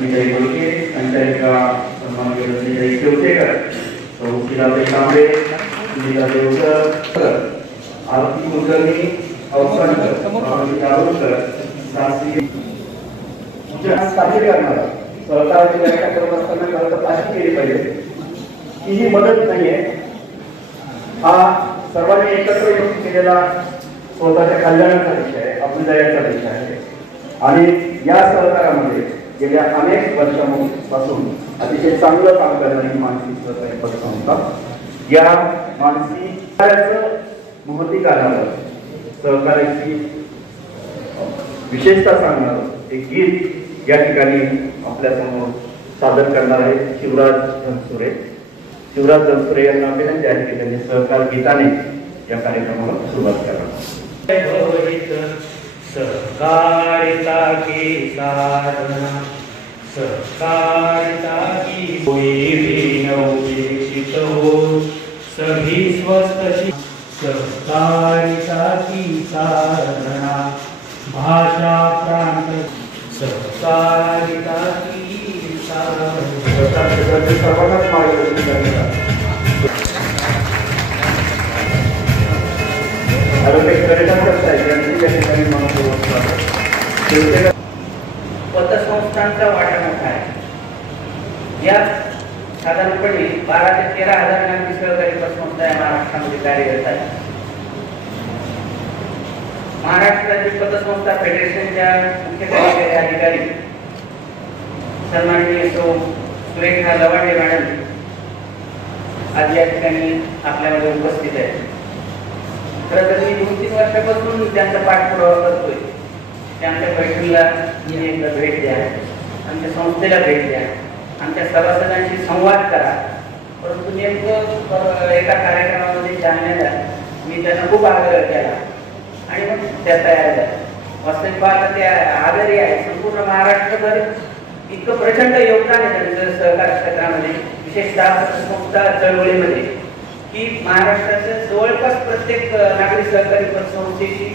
विजय गोलके संचालिका सन्माननीय विजय शेवटेकर सौशीलाबाई कांबळे सुनीता देवकर आरती कुलकर्णी अवसरकर जागरूकर शास्त्री साजरी करणार सरकारची व्याख्या करत असताना खरं तर अशी केली पाहिजे की ही मदत नाहीये, हा सर्वांनी एकत्र येऊन केलेला स्वतःच्या कल्याणाचा विषय आहे, अभ्युदयाचा विषय आहे आणि या सहकारामध्ये गेल्या अनेक वर्षांपासून अतिशय चांगलं काम करणारी मानसी सहकारी पतसंस्था या मानसी महती काढणारं सहकार्याची विशेषता सांगणार एक गीत या ठिकाणी आपल्यासमोर सादर करणार आहे शिवराज धनसुरे. शिवराज धनसुरे यांना विनंती आहे की त्यांनी सहकार गीताने या कार्यक्रमाला सुरुवात करावी. सहकारिता की साधना सहकारिता की कोई भी नवोदित हो सभी स्वस्थ सहकारिता की साधना भाषा प्रांत सहकारिता की साधना सर्वांनाच मार्गदर्शन करण्याचा पतसंस्थांचा वाटा मोठा आहे. यात साधारणपणे 12 ते 13 हजारांची सहकारी पतसंस्था या महाराष्ट्रामध्ये कार्यरत आहे. महाराष्ट्र राज्य पतसंस्था फेडरेशनच्या मुख्य कार्यकारी अधिकारी सन्माननीय सुरेखा लवाडे मॅडम आज या ठिकाणी आपल्यामध्ये उपस्थित आहेत. खरं तर मी 2-3 वर्षापासून त्यांचा पाठपुरावा करतोय. आमच्या पैठणला एकदा भेट द्या, आमच्या संस्थेला भेट द्या, आमच्या सभासदांशी संवाद करा. परंतु नेमकं एका कार्यक्रमामध्ये जाण्याला मी त्यांना खूप आग्रह केला आणि मग त्या तयार झाल्या. वास्तविक पाहता त्या आग्रही आहे. संपूर्ण महाराष्ट्रभर इतकं प्रचंड योगदान आहे त्यांचं सहकार क्षेत्रामध्ये, विशेषतः पतसंस्था चळवळीमध्ये, की महाराष्ट्राच्या जवळपास प्रत्येक नागरी सहकारी पतसंस्थेशी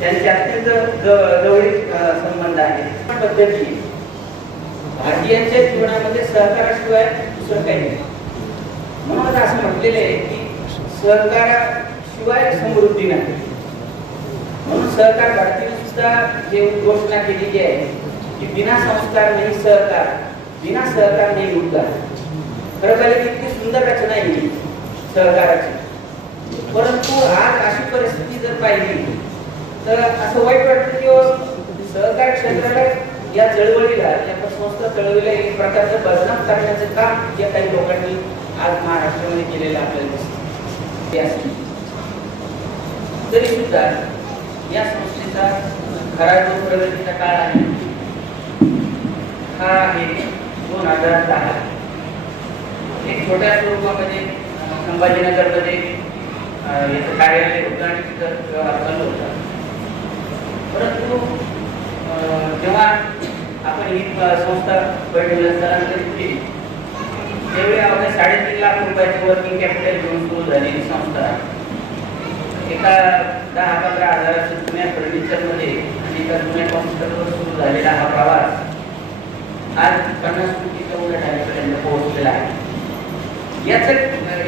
त्यांचे अत्यंत जवळीक संबंध आहे. पद्धती भारतीयांच्या जीवनामध्ये सहकाराशिवाय दुसरं काही नाही. म्हणून असं म्हटलेलं आहे की सहकाराशिवाय समृद्धी नाही. म्हणून सहकार भारतीने सुद्धा जे घोषणा केलेली आहे की बिना संस्कार नाही सहकार, बिना सहकार नाही उद्धार. खरं पाहिलं इतकी सुंदर रचना आहे सहकाराची. परंतु आज अशी परिस्थिती जर पाहिली तर असं वाईट वाटतं की सहकार क्षेत्राला या चळवळीला या पतसंस्था चळवळीला एक प्रकारचं बदनाम करण्याचं काम या काही लोकांनी आज महाराष्ट्रामध्ये केलेलं आपल्याला दिसतं. तरी सुद्धा या संस्थेचा खरा जो प्रगतीचा काळ आहे हा आहे 2010. एक छोट्या स्वरूपामध्ये संभाजीनगरमध्ये याचं कार्यालय होतं आणि तिथं व्यवहार चालू होता. परंतु जेव्हा आपण ही संस्था पैठणला स्थलांतरित केली त्यावेळी अवघ्या 3.5 लाख रुपयाची वर्किंग कॅपिटल घेऊन सुरू झालेली संस्था एका 10-15 हजाराच्या जुन्या फर्निचरमध्ये आणि एका जुन्या कॉम्प्युटरवर सुरू झालेला हा प्रवास आज 50 कोटीच्या उलट ठाण्यापर्यंत पोहोचलेला आहे. याचं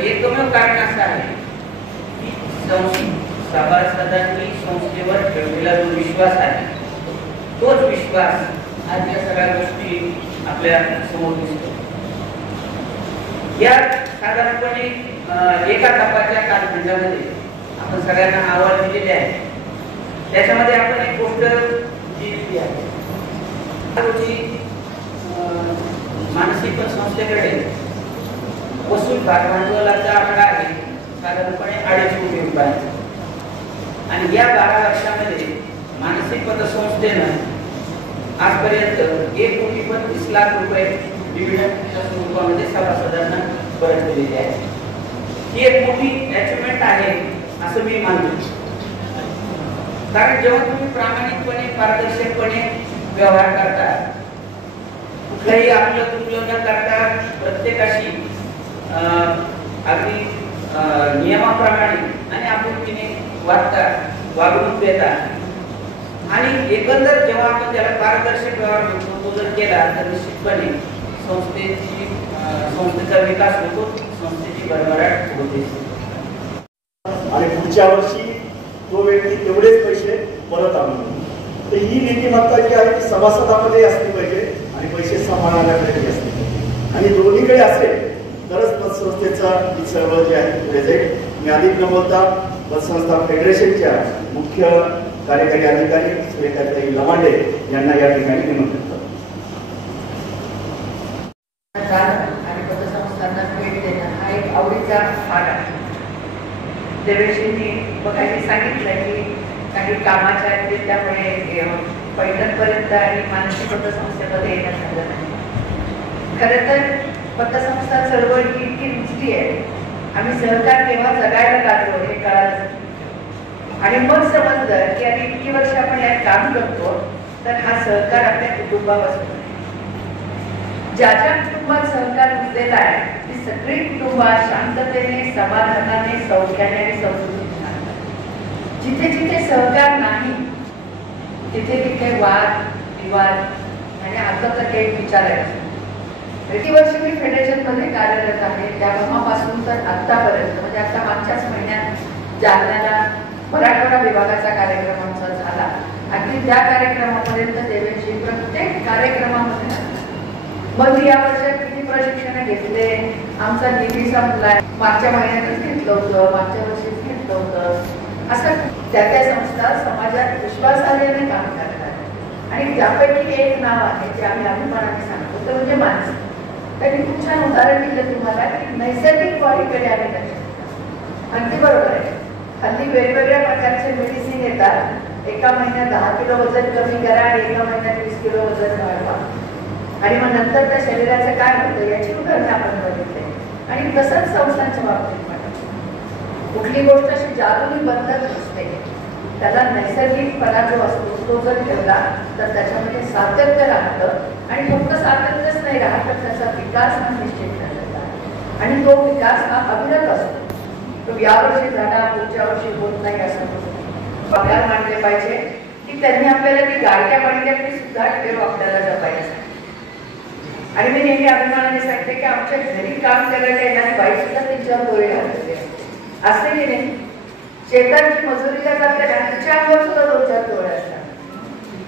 एकमेव कारण असं आहे की सभासदांनी संस्थेवर ठेवलेला जो विश्वास आहे तोच विश्वास आज या सगळ्या गोष्टी आपल्या समोर दिसतो. या साधारणपणे एका तपाच्या कालखंडामध्ये आपण सगळ्यांना अहवाल दिलेले आहे. त्याच्यामध्ये आपण एक गोष्ट जी आहे रोजी मानसिक संस्थेकडे वसूल भांडवलाचा आकडा आहे साधारणपणे 2.5 कोटी रुपयांचा आणि या 12 वर्षामध्ये मानसिक पतसंस्थेनं आजपर्यंत 1,35 लाख रुपये डिव्हिडंडच्या स्वरूपामध्ये सभासदांना परत दिलेले आहे. ही एक मोठी अचिव्हमेंट आहे असं मी मानतो. कारण जेव्हा तुम्ही प्रामाणिकपणे पारदर्शकपणे व्यवहार करता, कुठलंही आपलं चुकलं न करता प्रत्येकाशी अगदी नियमाप्रमाणे आणि आपुलकीने वागता, वागणूक देता आणि एकंदर जेव्हा आपण त्याला पारदर्शक व्यवहार तो जर केला तर निश्चितपणे संस्थेचा विकास होतो, संस्थेची भरभराट होते आणि पुढच्या वर्षी तो व्यक्ती तेवढेच पैसे परत आणतो. तर ही नीतिमत्ता जी आहे ती सभासदामध्ये असली पाहिजे आणि पैसे सांभाळणाऱ्याकडे असले पाहिजे आणि दोन्हीकडे असेल तरच पतसंस्थेचा ही चळवळ जी आहे पुढे जाईल. मी अधिक न बोलता पतसंस्था फेडरेशनच्या मुख्य कार्यकारी अधिकारी सुरेखाताई लमांडे यांना या ठिकाणी निमंत्रित करतो. आणि पतसंस्थांना भेट देणं हा एक आवडीचा भाग आहे. देवेशींनी बघायला सांगितलं की काही कामाच्या त्यामुळे पैठणपर्यंत आणि मानसिक पतसंस्थेमध्ये येणं झालं नाही. खरं तर पतसंस्था चळवळ ही इतकी रुचली आहे, आम्ही सहकार तेव्हा जगायला लागलो हे कळालं आणि मग समजलं की आम्ही इतकी वर्ष आपण यात काम करतो तर हा सहकार आपल्या कुटुंबापासून आहे. ज्या ज्या कुटुंबात सहकार रुजलेला आहे ती सगळी कुटुंब शांततेने, समाधानाने, सौख्याने आणि समृद्धीने राहतात. जिथे जिथे सहकार नाही तिथे तिथे वाद विवाद आणि आता तर काही विचारायचं. प्रति वर्ष मी फेडरेशन मध्ये कार्यरत आहे. तेव्हापासून तर आतापर्यंत म्हणजे आता मागच्याच महिन्यात जालन्याला मराठवाडा विभागाचा कार्यक्रम आमचा झाला. अगदी त्या कार्यक्रमापर्यंत देवेची प्रत्येक कार्यक्रमामध्ये मग या वर्षात किती प्रशिक्षण घेतले, आमचा निधी संपलाय, मागच्या महिन्यातच घेतलं होतं, मागच्या वर्षीच घेतलं होतं, असं त्या त्या संस्था समाजात विश्वासार्हतेने काम करतात. आणि त्यापैकी एक नाव आहे जे आम्ही अभिमानाने सांगतो ते म्हणजे मानसिक. त्यांनी खूप छान उदाहरण दिलं तुम्हाला की नैसर्गिक वाढीकडे आम्ही लक्ष. अगदी बरोबर आहे. हल्ली वेगवेगळ्या प्रकारचे मेडिसिन येतात. एका महिन्यात 10 किलो वजन कमी करा आणि एका महिन्यात 20 किलो वजन वाढवा आणि मग नंतर त्या शरीराचं काय होतं याची उदाहरणं आपण बघितले. आणि तसंच संस्थांच्या बाबतीत कुठली गोष्ट अशी जादूनी बदलत नसते. त्याला नैसर्गिकपणा जो असतो तो जर ठेवला तर त्याच्यामध्ये सातत्य राहतं आणि फक्त सातत्यच नाही राहत तर त्याचा विकास हा निश्चित झालेला आहे आणि तो विकास हा अविरत असतो. तो यावर्षी झाला पुढच्या वर्षी होत नाही असं पगार मांडले पाहिजे की त्यांनी आपल्याला ती गाडक्या पाडक्यातली सुद्धा ठेव आपल्याला जपायचं. आणि मी नेहमी अभिमानाने सांगते की आमच्या घरी काम करायला येणारी बाई सुद्धा तिच्यावर डोळे घालते असे की नाही. शेताची मजुरीला जाते ना तिच्या अंगावर सुद्धा 2-4 डोळे असतात.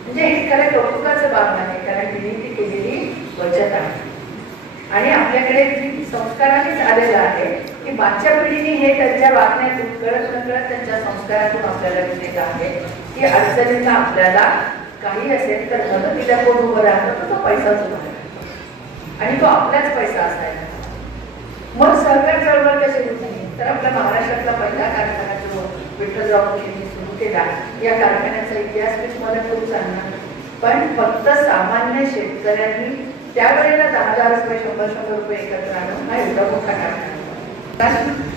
म्हणजे हे खरं कौतुकाचं बाब नाही कारण तिने ती केलेली बचत आहे. आणि आपल्याकडे जी संस्कारानेच आलेलं आहे की मागच्या पिढीने हे त्यांच्या वागण्यातून कळत नकळत त्यांच्या संस्कारातून आपल्याला दिलेलं आहे की अडचणींना आपल्याला काही असेल तर मदतीला कोण उभं राहतं तर तो पैसाच उभा राहतो आणि तो आपलाच पैसा असायला. मग सहकार चळवळ कशी होती तर आपल्या महाराष्ट्रातला पहिला कारखाना जो विठ्ठलराव यांनी सुरू केला या कारखान्याचा इतिहास मी तुम्हाला खूप सांगणार. पण फक्त सामान्य शेतकऱ्यांनी त्यावेळेला 10,000 रुपये 100-100 रुपये एकत्र आणून हा एवढा मोठा कारखाना.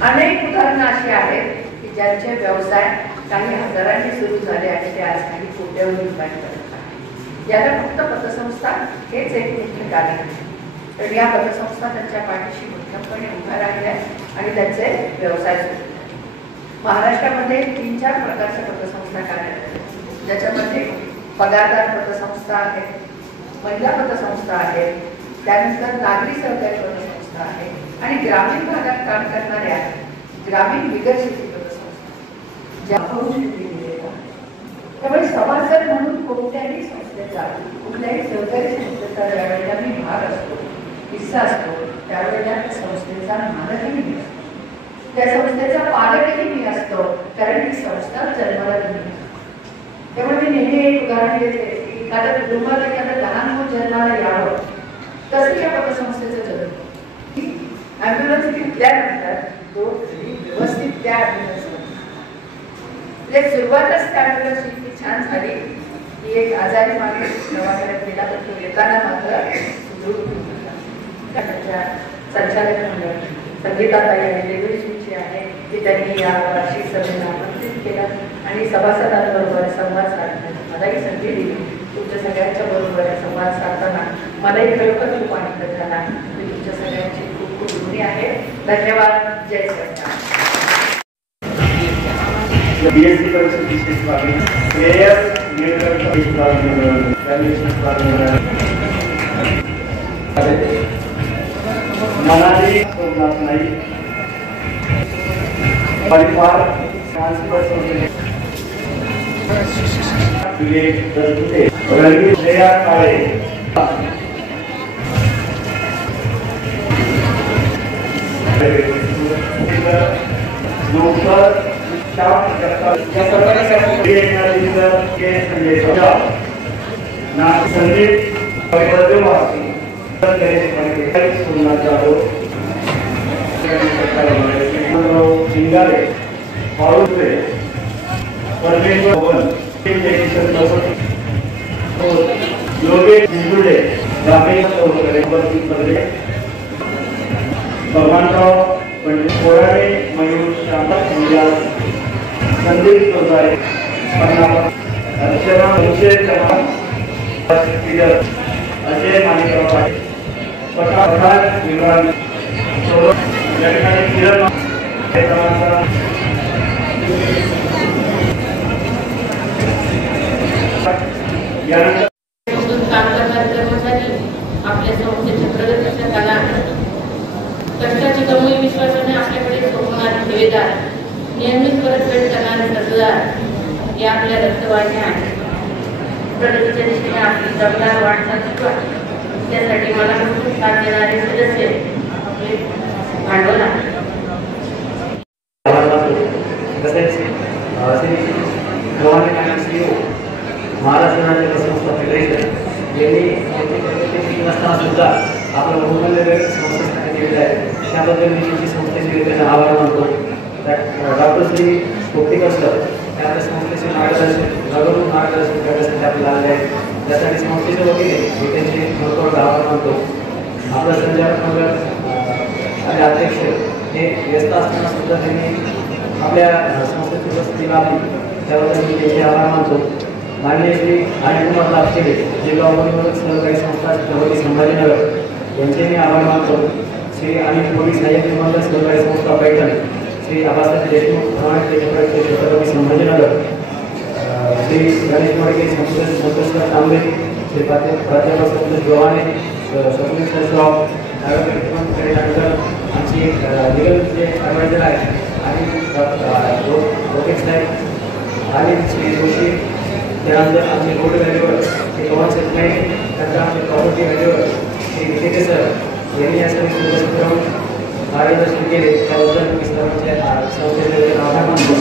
अनेक उदाहरणं अशी आहेत की ज्यांचे व्यवसाय काही हजारांनी सुरू झाले आणि ते आज काही कोट्यावधी रुपयांपर्यंत आहेत. याला फक्त पतसंस्था हेच एक मुख्य कारण आहे. तर या पतसंस्था त्यांच्या पाठीशी भक्कमपणे उभ्या राहिल्या आणि त्यांचे व्यवसाय सुरू. महाराष्ट्रामध्ये 3-4 प्रकारच्या पतसंस्था कार्यरत आहेत ज्याच्यामध्ये पगारदार पतसंस्था आहे, महिला पतसंस्था आहे, त्यानंतर नागरी सहकारी पतसंस्था आहे आणि ग्रामीण भागात काम करणाऱ्या ग्रामीण विकसित पतसंस्था ज्या त्यामुळे सभासद म्हणून कोणत्याही संस्थेचा कुठल्याही सहकारी संस्थेचा ज्यावेळेला मी भाग असतो हिस्सा असतो त्यावेळेला त्या संस्थेचा मालकही मी असतो, त्या संस्थेचा पालकही मी असतो कारण ही संस्था जन्माला दिली. त्यामुळे मी नेहमी एक उदाहरण देते की एखादं कुटुंबात एखादं लहान मूल जन्माला यावं तसं या पतसंस्थेचं जगत ॲम्ब्युलन्स घेतल्यानंतर तो व्यवस्थित त्या ॲम्ब्युलन्स सुरुवातच त्या ॲम्ब्युलन्स इतकी छान झाली की एक आजारी माणूस दवाखान्यात गेला तर तो येताना मात्र त्याच्या संचालक मंडळ संगीताताई आहे देवीची आहे की त्यांनी या वार्षिक सभेला आमंत्रित केलं आणि सभासदांबरोबर संवाद साधण्याची मलाही संधी दिली. तुमच्या सगळ्यांच्या बरोबर संवाद साधताना मलाही खरोखर खूप आनंद झाला. मी तुमच्या सगळ्यांची खूप खूप ऋणी आहे. धन्यवाद. जय सरकार. बीएससी परीक्षा विशेष मागणी श्रेयस मनाली सोमनाथ नाईक परिवार रणवीर श्रेया काळे लोकर संदीप शिंगारे पारुसे परमेश्वर योगेश जिंजुडे रामेश भगवानराव पंडित कोराडे मयूर श्यामला संदीप चौधरी अर्चना मुंशे अजय माणिकराव पाटील प्रकाश विराज या ठिकाणी किरण आपल्या संस्थेच्या प्रगतीच्या काळात कष्टाची कमी विश्वासाने आपल्याकडे सोपवणारे ठेवेदार नियमित परतफेड करणारे कर्जदार या आपल्या रक्तवाहिन्या प्रगतीच्या दिशेने आपली दमदार वाटचाल सुरू आहे. त्यासाठी मला खूप साथ देणारे सदस्य आपले भांडवल आहे. महाराष्ट्र राज्य संस्था फेडरेशन यांनी 3 वाजता सुद्धा आपलं बहुमूल्य वेळ संस्थेसाठी दिलेला आहे. त्याबद्दल मी त्यांची संस्थेचे त्यांना आभार मानतो. डॉक्टर श्री पोपटीकर सर त्या आपल्या संस्थेचे मार्गदर्शन करण्यासाठी आपल्याला आले आहेत. त्यासाठी संस्थेच्या वतीने मी त्यांचे महत्त्वाचे आभार मानतो. आपला संचालक मंडळ आणि अध्यक्ष हे व्यस्त असताना सुद्धा त्यांनी आपल्या संस्थेची उपस्थिती लाभली त्याबद्दल मी त्यांचे आभार मानतो. माननीय श्री अनिलकुमार लाभशेटे जिल्हा उपनिबंधक सहकारी संस्था छत्रपती संभाजीनगर यांचे मी आभार मानतो. श्री अनिल पोलीस सहाय्यक निबंधक सहकारी संस्था पैठण श्री आबासाहेब देशमुख प्रमाणित छत्रपती संभाजीनगर श्री गणेश मडके संतोषकर तांबे श्री प्राध्यापक संतोष गव्हाणे स्वप्नील सरराव आमची एक लिगल जे ॲडवायझर आहे आणि रोकेश साहेब आणि श्री जोशी त्यानंतर आमचे बोर्ड व्हॅल्यूवर श्री पवन शेतकरी नंतर आमचे प्रॉपर्टी व्हॅल्यूवर श्री विखेटे सर यांनी या सर्व उपस्थित राहून मार्गदर्शन केले त्याबद्दल मी सर्वांच्या संस्थेचे आभार मानतो.